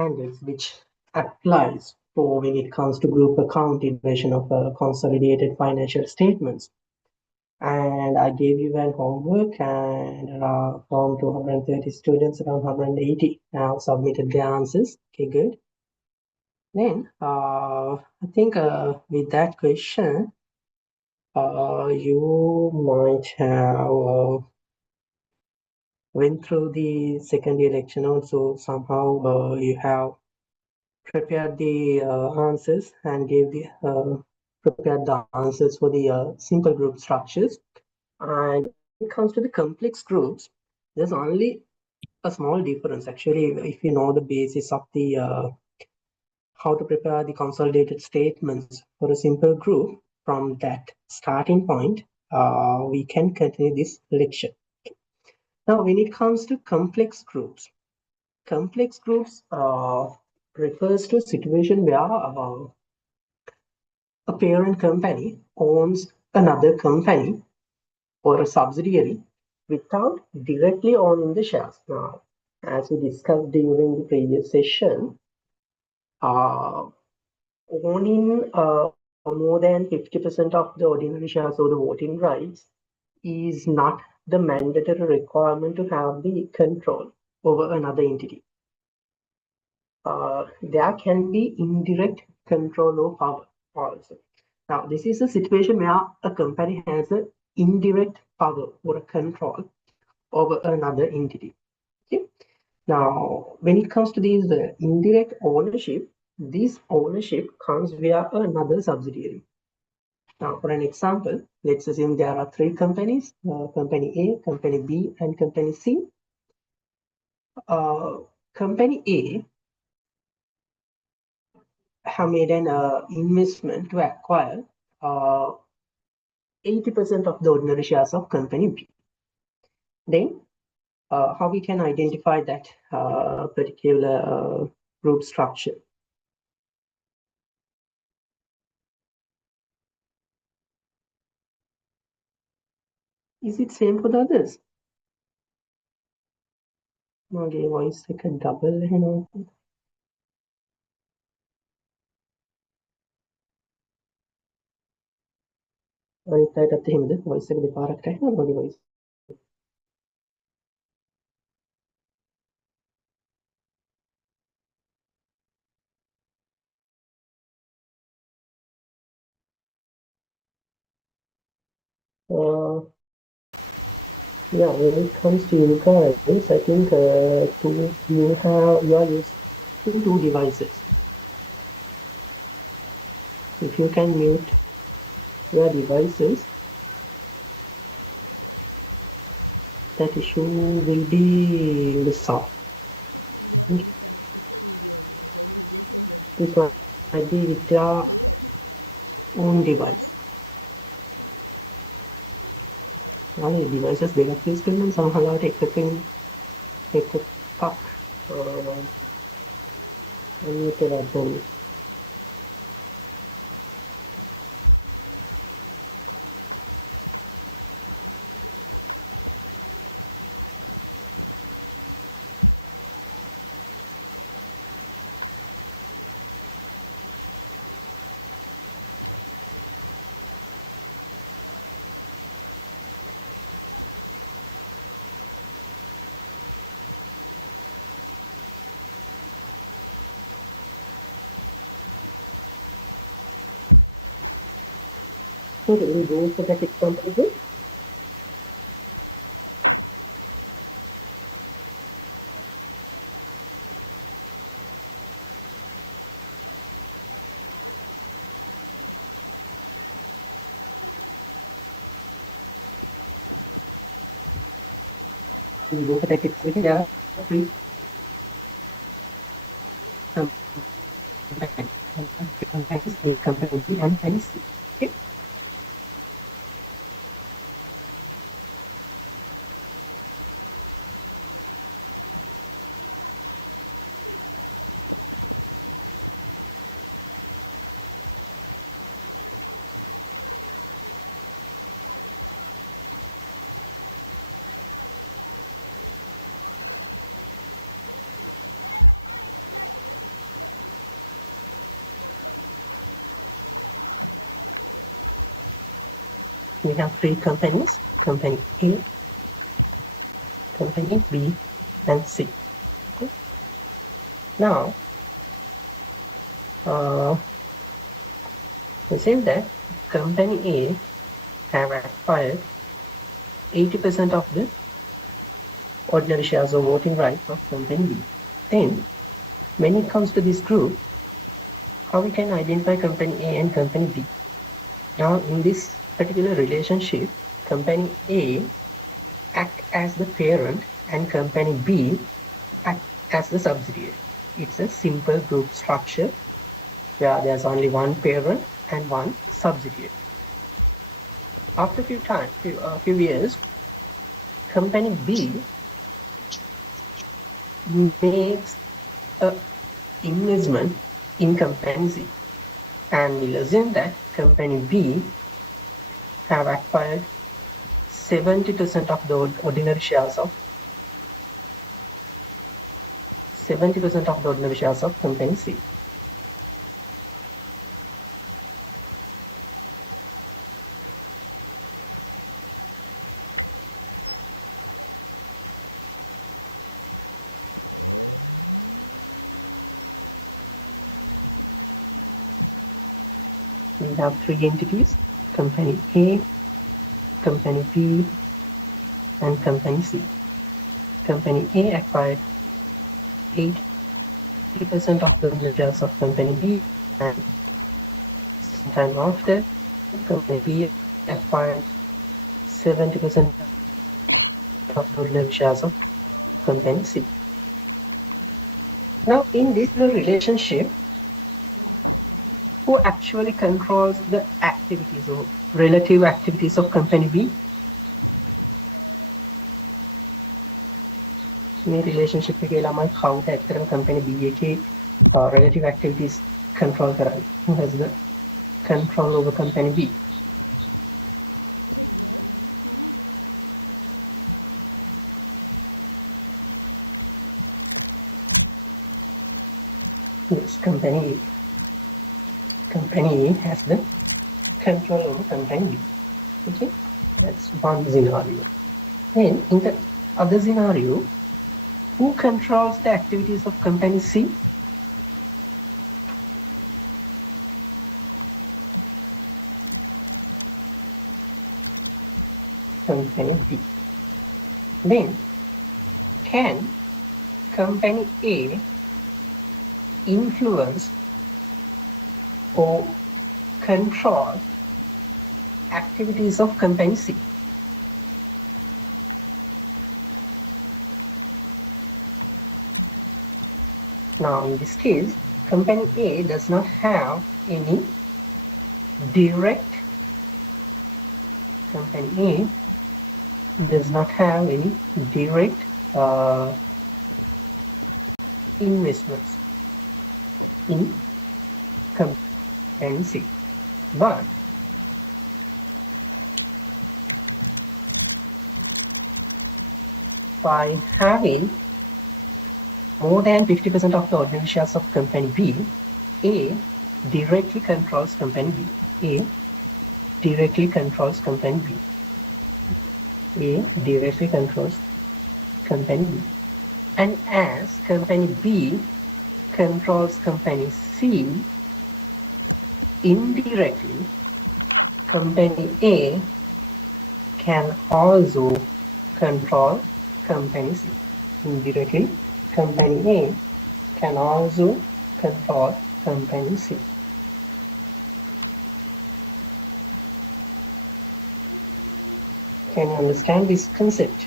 standards which applies for when it comes to group account integration of consolidated financial statements. And I gave you an homework, and from 230 students, around 180 now submitted their answers. Okay, good. Then I think with that question, you might have went through the second election also. Somehow you have prepared the answers and gave the prepared the answers for the simple group structures. And when it comes to the complex groups, there's only a small difference. Actually, if you know the basis of the how to prepare the consolidated statements for a simple group, from that starting point, we can continue this lecture. Now, when it comes to complex groups refers to a situation where a parent company owns another company or a subsidiary without directly owning the shares. Now, as we discussed during the previous session, owning more than 50% of the ordinary shares or the voting rights is not the mandatory requirement to have the control over another entity. There can be indirect control or power also. Now, this is a situation where a company has an indirect power or a control over another entity. Okay. Now, when it comes to these indirect ownership, this ownership comes via another subsidiary. Now, for an example, let's assume there are three companies, company A, company B, and company C. Company A have made an investment to acquire 80% of the ordinary shares of company B. Then, how we can identify that particular group structure? Is it same for the others? Okay, voice like a double, you know. අනිත් අයටත් එහෙමද voice එක දෙපාරක් ඇහෙනවද මගේ voice? Yeah, when it comes to Unifiers, I think to Unify, you are using two devices. If you can mute your devices, that issue will be resolved. Because maybe with your own device. All the devices they are using somehow take up problem. So we will go for the fixed temperature. We will go for the fixed temperature. Please. Okay. We have three companies, company A, company B, and C. Okay. Now, assume that company A have acquired 80% of the ordinary shares of voting rights of company B. Then, when it comes to this group, how we can identify company A and company B? Now, in this particular relationship, company A act as the parent and company B act as the subsidiary. It's a simple group structure where there's only one parent and one subsidiary. After a few years, company B makes an investment in company C, and we'll assume that company B have acquired 70% of the ordinary shares of 70% of the ordinary shares of company C. We have three entities: company A, company B, and company C. Company A acquired 80% of the shares of company B, and after company B acquired 70% of the shares of company C. Now, in this relationship, who actually controls the activities or relative activities of company B? මේ relationship එකේ ළමයි කවුද ඇත්තටම company B එකේ relative activities control කරන්නේ? Who has the control over company B? Yes, company B. Company A has the control over company B. Okay, that's one scenario. Then in the other scenario, who controls the activities of company C? Company B. Then, can company A influence or control activities of company C? Now, in this case, company A does not have any direct investments in company C, but by having more than 50% of the ordinary shares of company B, A directly controls company B. A directly controls company B. A directly controls company B. And as company B controls company C, indirectly, company A can also control company C. Indirectly, company A can also control company C. Can you understand this concept?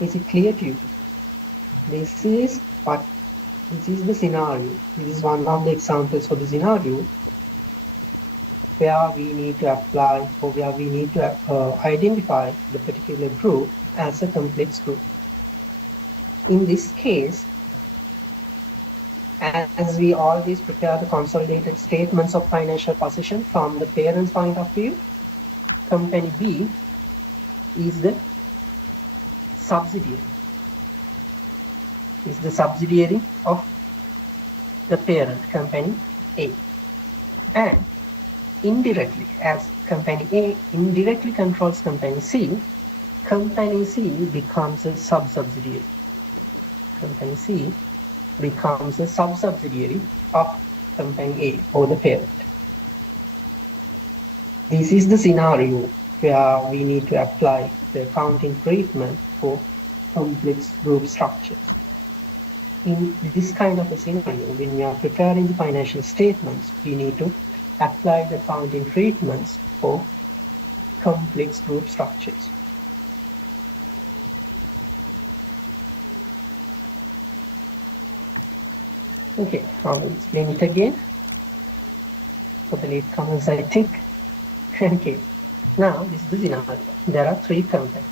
Is it clear to you? This is the scenario. This is one of the examples for the scenario where we need to apply or where we need to identify the particular group as a complex group. In this case, as we always prepare the consolidated statements of financial position from the parent's point of view, company B is the subsidiary of the parent company A, and indirectly, as company A indirectly controls company C, company C becomes a sub-subsidiary. Company C becomes a sub-subsidiary of company A or the parent. This is the scenario where we need to apply the accounting treatment for complex group structure. In this kind of a scenario, when we are preparing the financial statements, we need to apply the accounting treatments for complex group structures. Okay, now let's explain it again. Hopefully it comes, I think. Okay, now this is the scenario. There are three companies.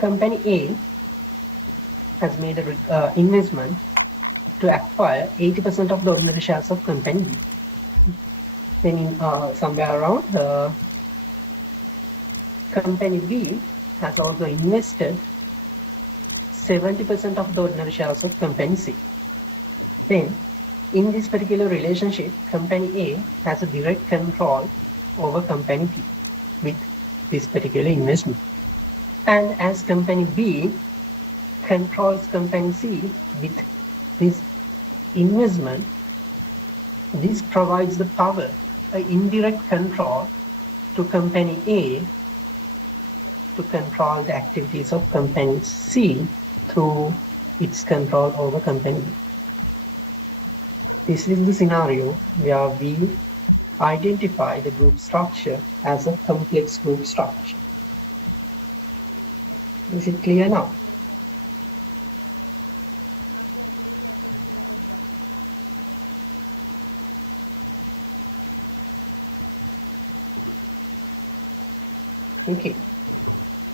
Company A has made an investment to acquire 80% of the ordinary shares of company B. Then somewhere around company B has also invested 70% of the ordinary shares of company C. Then in this particular relationship, company A has a direct control over company B with this particular investment. And as company B controls company C with this investment, this provides the power, an indirect control to company A to control the activities of company C through its control over company B. This is the scenario where we identify the group structure as a complex group structure. Is it clear now? Okay.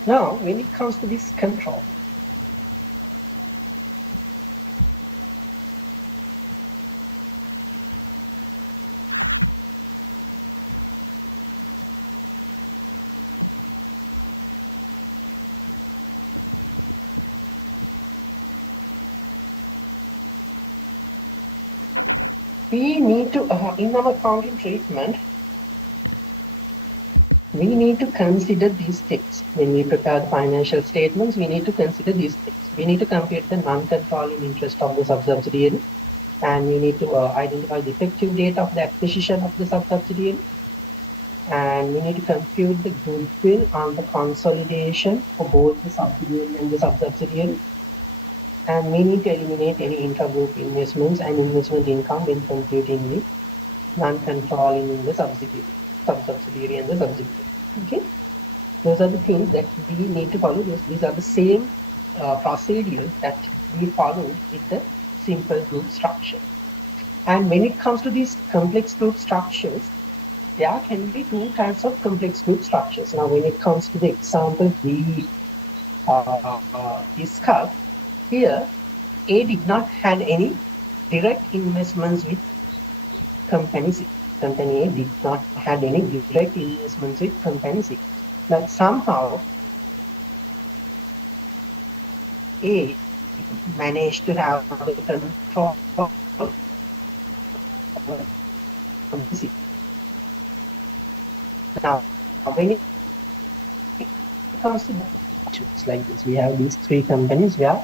Now, when it comes to this control, we need to, in our accounting treatment, we need to consider these things. When we prepare the financial statements, we need to consider these things. We need to compute the non-controlling interest of the sub-subsidiary, and we need to identify the effective date of the acquisition of the sub-subsidiary, and we need to compute the goodwill on the consolidation for both the subsidiary and the sub-subsidiary, and we need to eliminate any intra-group investments and investment income when computing the non-controlling in the sub-subsidiary and the subsidiary. Okay, those are the things that we need to follow. These are the same procedures that we follow with the simple group structure. And when it comes to these complex group structures, there can be two types of complex group structures. Now, when it comes to the example we discussed here, A did not have any direct investments with company C. Company A did not have any direct investments with company C. But somehow A managed to have the control of company C. Now, when it comes to situations like this, we have these three companies where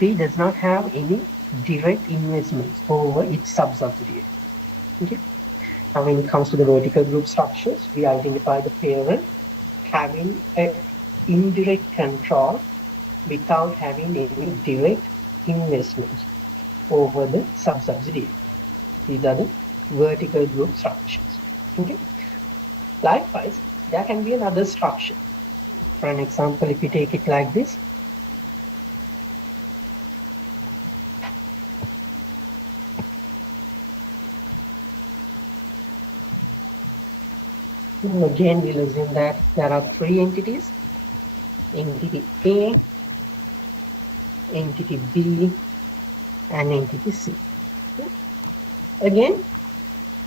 B does not have any direct investments over its sub-subsidiary. Okay? Now, when it comes to the vertical group structures, we identify the parent having an indirect control without having any direct investments over the sub-subsidiary. These are the vertical group structures. Okay? Likewise, there can be another structure. For an example, if you take it like this, again we'll assume that there are three entities: entity A, entity B, and entity C. Again,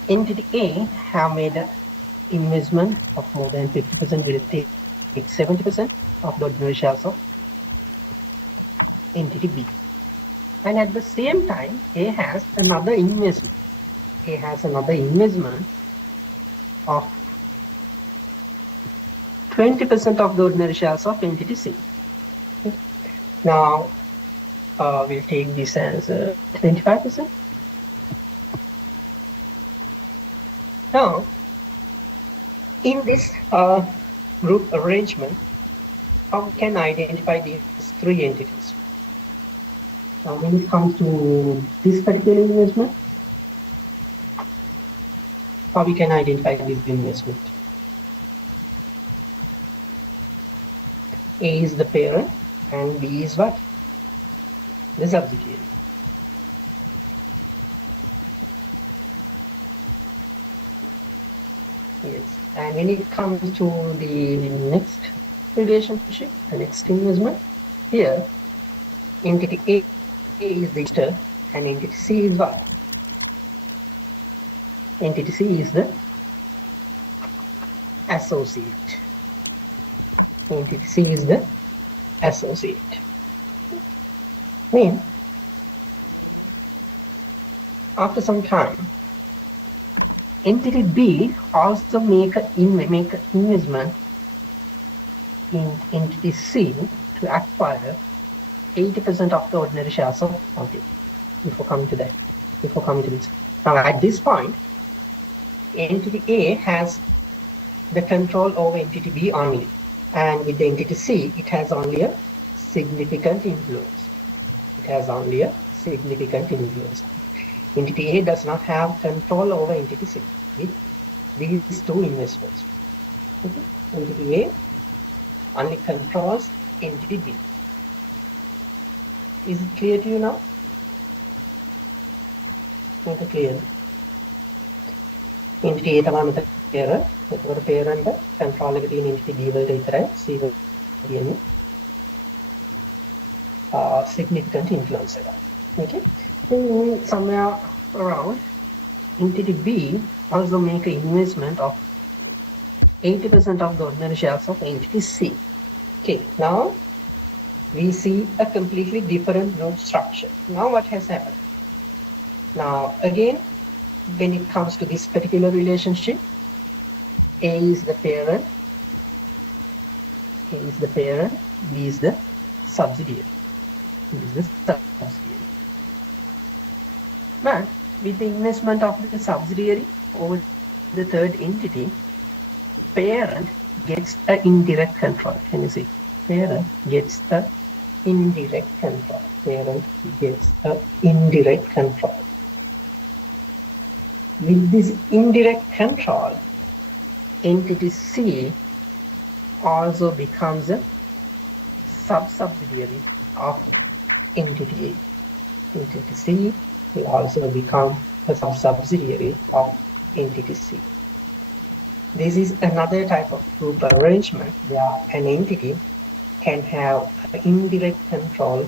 entity A have made an investment of more than 50%, will take 70% of the ordinary shares of entity B. And at the same time, A has another investment. A has another investment of 20% of the ordinary shares of entity C. Now, we'll take this as 25%. Now, in this group arrangement, how we can identify these three entities? When it comes to this particular investment, how we can identify this investment? A is the parent and B is what? The subsidiary. And when it comes to the next relationship, the next investment, here entity A is the investor and entity C is what? Entity C is the associate. Entity C is the associate. Then, after some time, entity B also make an investment in entity C to acquire 80% of the ordinary shares of okay. Before coming to this. Now at this point, entity A has the control over entity B only, and with the entity C, it has only a significant influence. Entity A does not have control over entity C. These two investments. Entity A only controls entity B. Is it clear to you now? Not clear. Entity A තමයි පෙර ඒකට පෙරෙන්ද control එක තියෙන entity B වලට විතරයි C වල significant influence. Okay. Then somewhere around entity B also make an investment of 80% of the ordinary shares of entity C. Okay. Now we see a completely different group structure. Now what has happened? Now again, when it comes to this particular relationship, A is the parent, B is the subsidiary. But with the investment of the subsidiary over the third entity, the parent gets an indirect control. Can you see? Parent gets an indirect control. With this indirect control, entity C also becomes a subsidiary of entity A. Entity C will also become a subsidiary of entity C. This is another type of group arrangement where an entity can have indirect control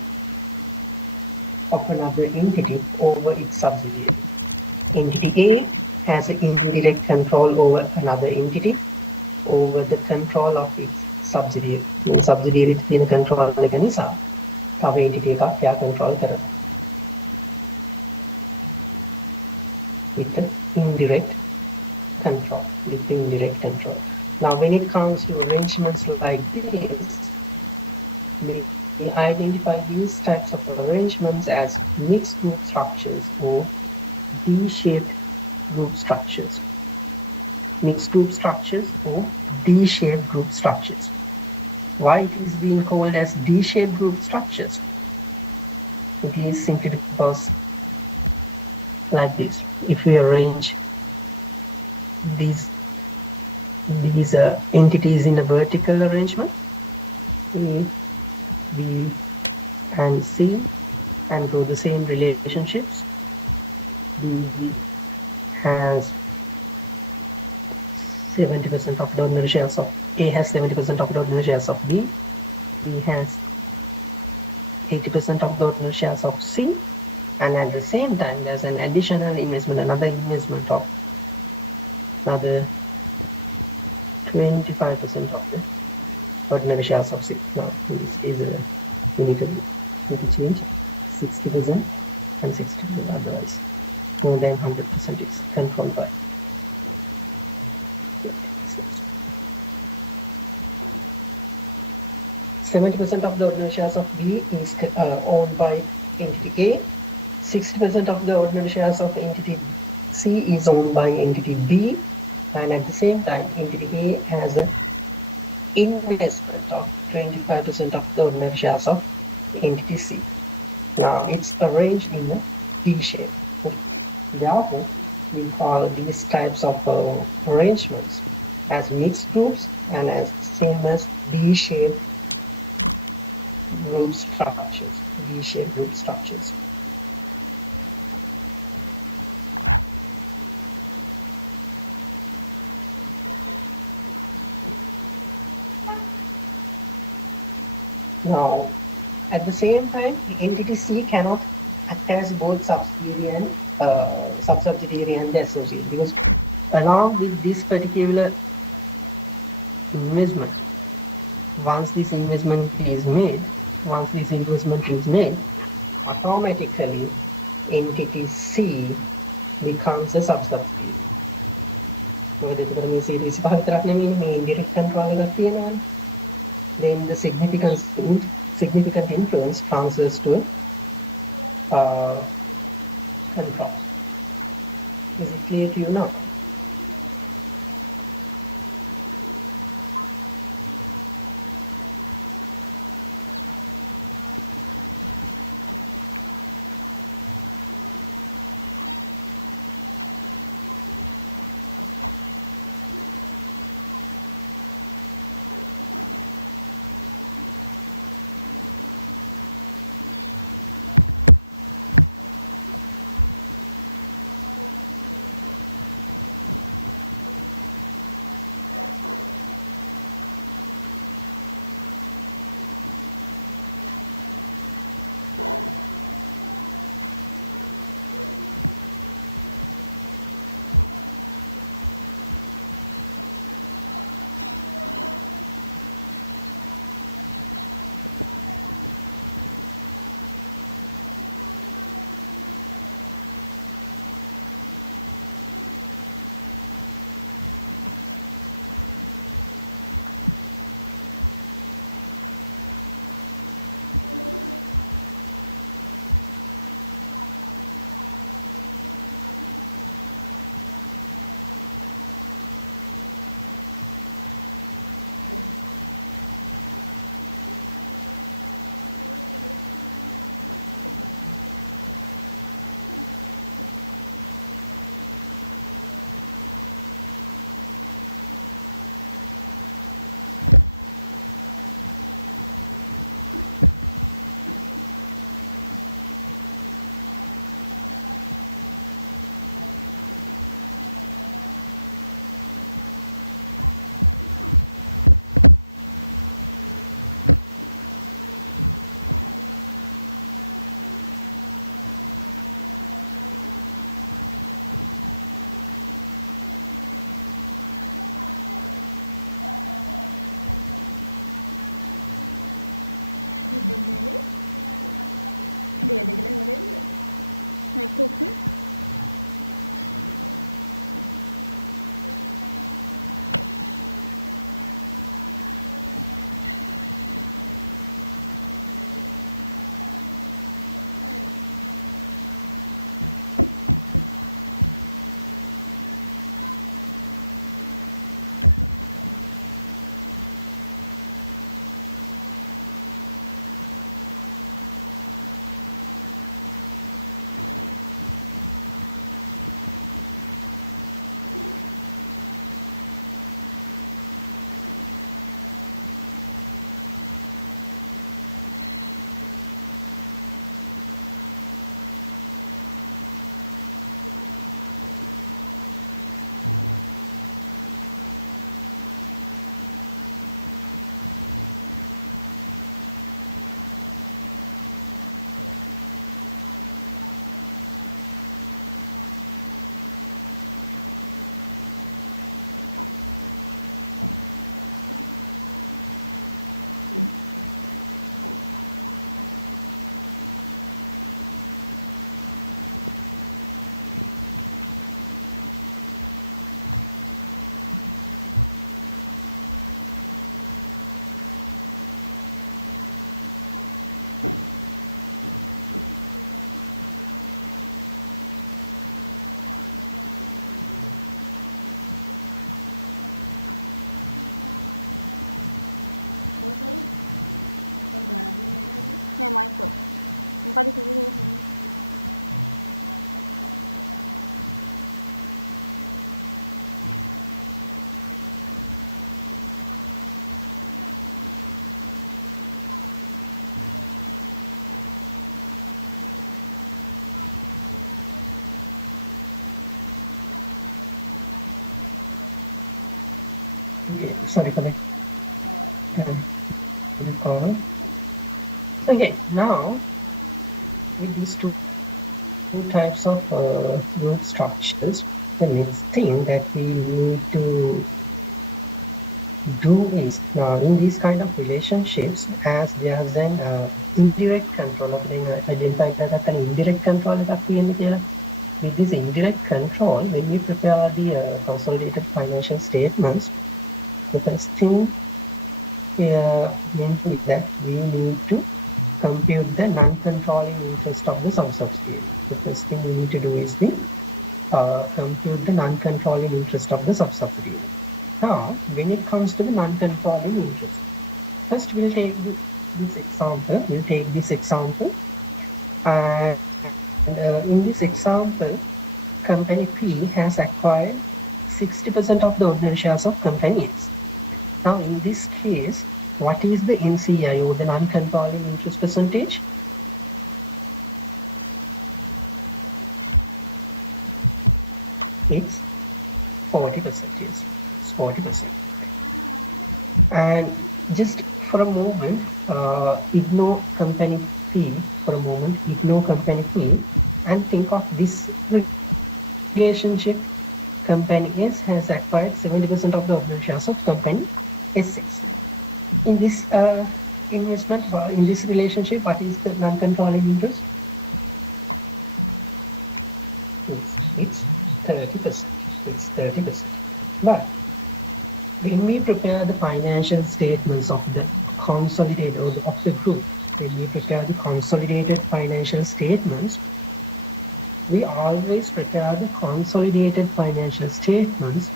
of another entity over its subsidiary. Entity A has an indirect control over another entity over the control of its subsidiary. The subsidiary is control of the entity का control करें with the indirect control. Now when it comes to arrangements like this, we identify these types of arrangements as mixed group structures or D-shaped group structures. Mixed group structures or D-shaped group structures. Why it is being called as D-shaped group structures? It is simply because like this. If we arrange these entities in the vertical arrangement, A, B, and C, and go the same relationships. B has 70% of the ordinary shares of A has 70% of the ordinary shares of B. B has 80% of the ordinary shares of C, and at the same time there's an additional investment, another investment of another 25% of the ordinary shares of C. Is a limited change. 60% and 60% otherwise. More than 100% is controlled by. 70% of the ordinary shares of B is owned by entity A. 60% of the ordinary shares of entity C is owned by entity B, and at the same time, entity A has an investment of 25% of the ordinary shares of entity C. Now it's arranged in a D shape. Therefore, we call these types of arrangements as mixed groups and as same as D-shaped group structures. D-shaped group structures. Now, at the same time, the entity C cannot act as both subsidiary and the associate, because along with this particular investment, once this investment is made, automatically entity C becomes a subsidiary. Then the significant influence transfers to alpha. Is it clear to you now? මේ මයික මොකද කිව්වේ Sorry for that. Okay, now these two types of work structures. The next thing that we need to do is in these kind of relationships, as there's an indirect control of an indirect control that we here. With this indirect control, when we prepare the consolidated financial statements, the first thing is that we need to compute the non-controlling interest of the subsidiary. The first thing we need to do is the compute the non-controlling interest of the subsidiary. Now, when it comes to the non-controlling interest, first we'll take this example. We'll take this example, and in this example, company P has acquired 60% of the ordinary shares of company X. Now, in this case, what is the NCI, or the non-controlling interest percentage? It's 40%. It's 40%. And just for a moment, ignore company P for a moment. Ignore company P and think of this relationship. Company S has acquired 70% of the shares of company S6. In this investment, in this relationship, what is the non-controlling interest? It's 30%. It's 30%. But when we prepare the financial statements of the consolidated or of the group, when we prepare the consolidated financial statements, we always prepare the consolidated financial statements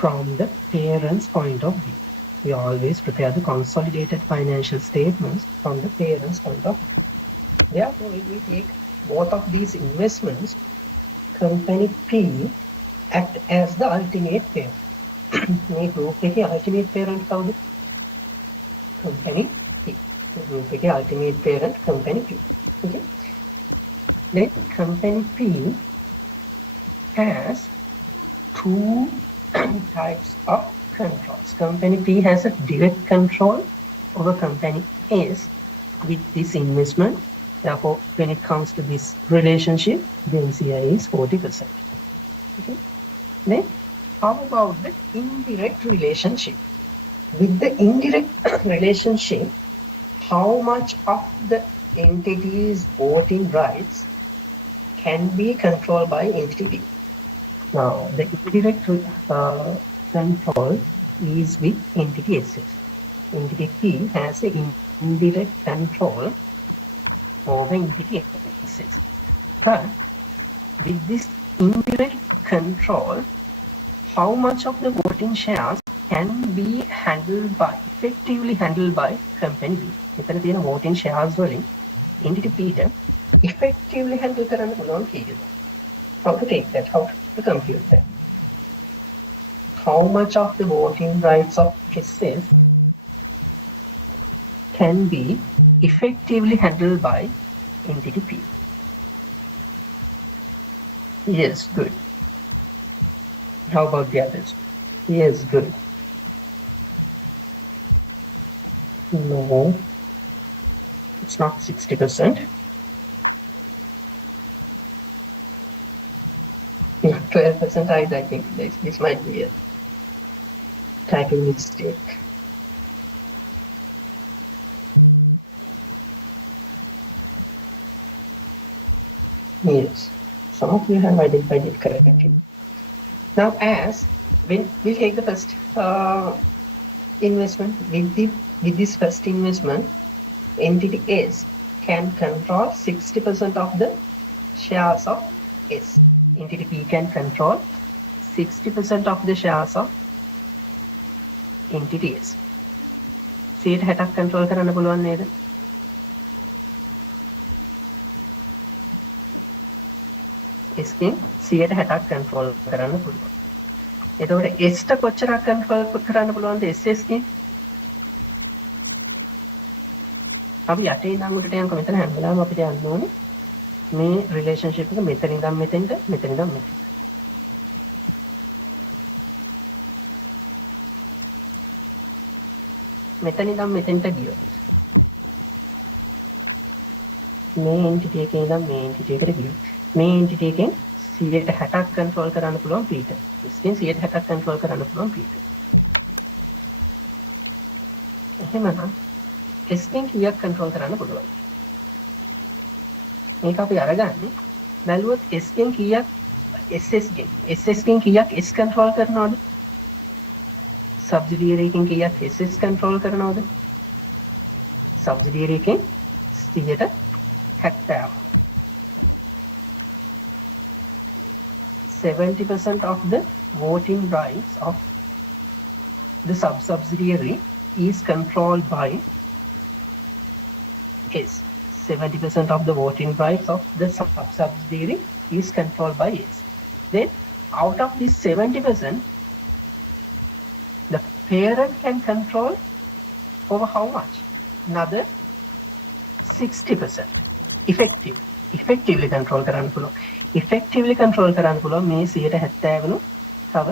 from the parent's point of view. We always prepare the consolidated financial statements from the parent's point of view. Therefore, when we take both of these investments, company P act as the ultimate parent. මේ group එකේ ultimate parent කවුද? company P. මේ group එකේ ultimate parent company P. Okay? Then company P has two types of controls. Company P has a direct control over company S with this investment. Therefore, when it comes to this relationship, the NCI is 40%. Okay? How about the indirect relationship? With the indirect relationship, how much of the entity's voting rights can be controlled by entity? Now, the indirect control is with entity S. Entity P has an indirect control over entity S. But with this indirect control, how much of the voting shares can be effectively handled by company? Because the voting shares වලින් entity P effectively handle කරන්න පුළුවන් කියලා. How to take that? How to compute that? How much of the voting rights of SF can be effectively handled by entity P? Yes, good. How about the others? Yes, good. No, it's not 60%. 12%, I think this might be a typing mistake. Yes, some of you have identified it correctly. Now, as we'll take the first investment, with this first investment, entity S can control 60% of the shares of S. Entity P can control 60% of the shares of entity S. 60% control කරන්න පුළුවන් නේද? S ගෙන් 160ක් control කරන්න පුළුවන්. එතකොට S ට කොච්චරක් control කරන්න පුළුවන්ද SS ගෙන්? අපි යටේ ඉඳන් මෙතන යනකොට මෙතන හැම වෙලාවෙම අපි කියන්න ඕනේ මේ රිලේෂන්ෂිප් එක මෙතන ඉඳන් මෙතෙන්ට මෙතන ඉඳන් මෙතෙන්ට. මෙතන ඉඳන් මෙතෙන්ට ගියොත් මේ එන්ටිටි එකේ ඉඳන් මේ එන්ටිටි එකට ගියොත් මේ එන්ටිටි එකෙන් 160ක් කන්ට්‍රෝල් කරන්න පුළුවන් P එක. S ගෙන් 160ක් කන්ට්‍රෝල් කරන්න පුළුවන් P. එහෙනම් S ගෙන් කීයක් කන්ට්‍රෝල් කරන්න පුළුවන්? මේක අපි අරගන්නේ බැලුවොත් S ගෙන් කීයක් SS ගෙන් කීයක් S කන්ට්‍රෝල් කරනවද? සබ්සිඩියරි එකෙන් කීයක් SS කන්ට්‍රෝල් කරනවද? සබ්සිඩියරි එකෙන් 70ක්. 70% of the voting rights of the subsidiary is controlled by S. 70% of the voting rights of the subsidiary is controlled by S. Then, out of this 70%, the parent can control over how much? Another 60%. Effectively control කරන්න පුළුවන්. Effectively control කරන්න පුළුවන් මේ 170 තව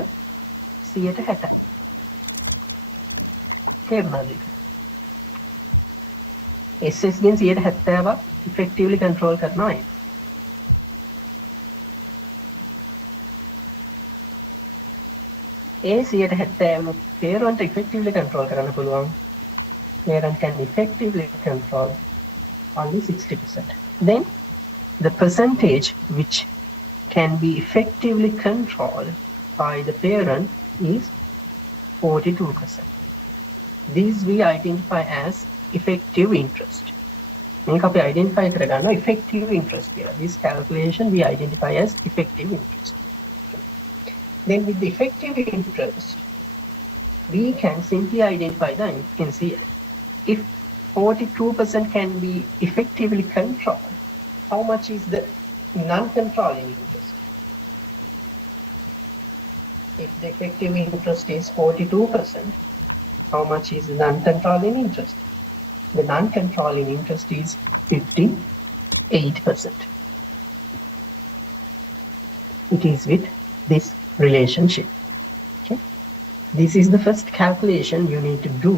160. තේරුණාද? SS ගෙන් 170ක් effectively control කරනවා. ඒ 170 parent effectively control කරන්න පුළුවන්. Parent can effectively control only 60%. Then the percentage which can be effectively controlled by the parent is 42%. These we identify as effective interest. මේක අපි identify කරගන්නවා effective interest කියලා. This calculation we identify as effective interest. Then with the effective interest, we can simply identify the intensity. If 42% can be effectively controlled, how much is the non-controlling interest? If the effective interest is 42%, how much is non-controlling interest? The non-controlling interest is 58%. It is with this relationship. Okay? This is the first calculation you need to do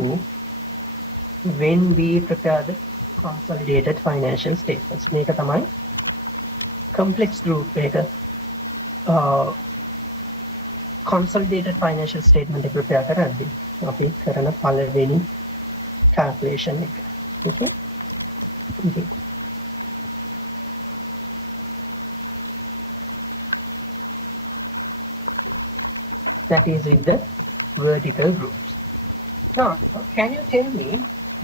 when we prepare the consolidated financial statements. මේක තමයි complex group data consolidated financial statement prepare කරන්නේ. අපි කරන පළවෙනි calculation. Okay? That is in the vertical group. Now, can you tell me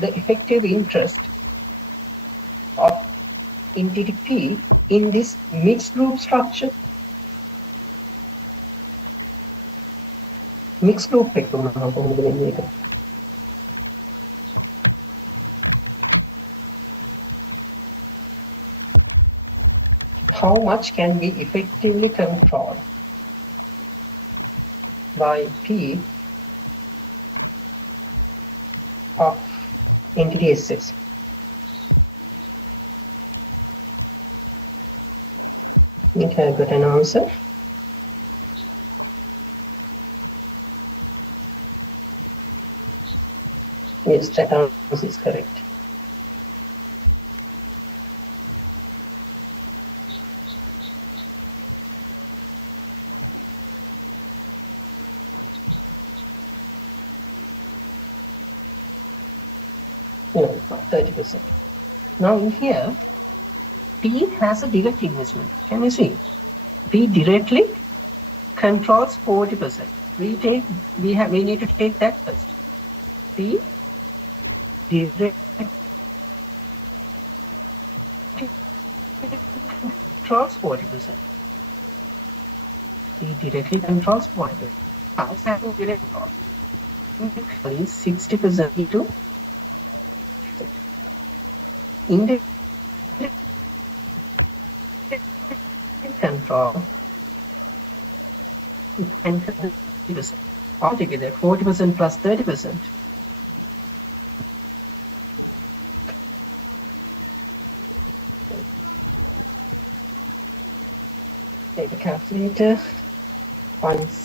the effective interest of entity P in this mixed group structure? Mixed group how much can be effectively controlled by P of entity SS? Okay, I got an answer. Yes, that answer is correct. Oh, 30%. Now here, P has a direct investment. Can you see? P directly controls 40%. We need to take that first. P directly controls 40%. P directly controls 40%. Outside of direct 60% to indirect control uh, 10%. Altogether, 40% plus 30%. Take the calculator. 1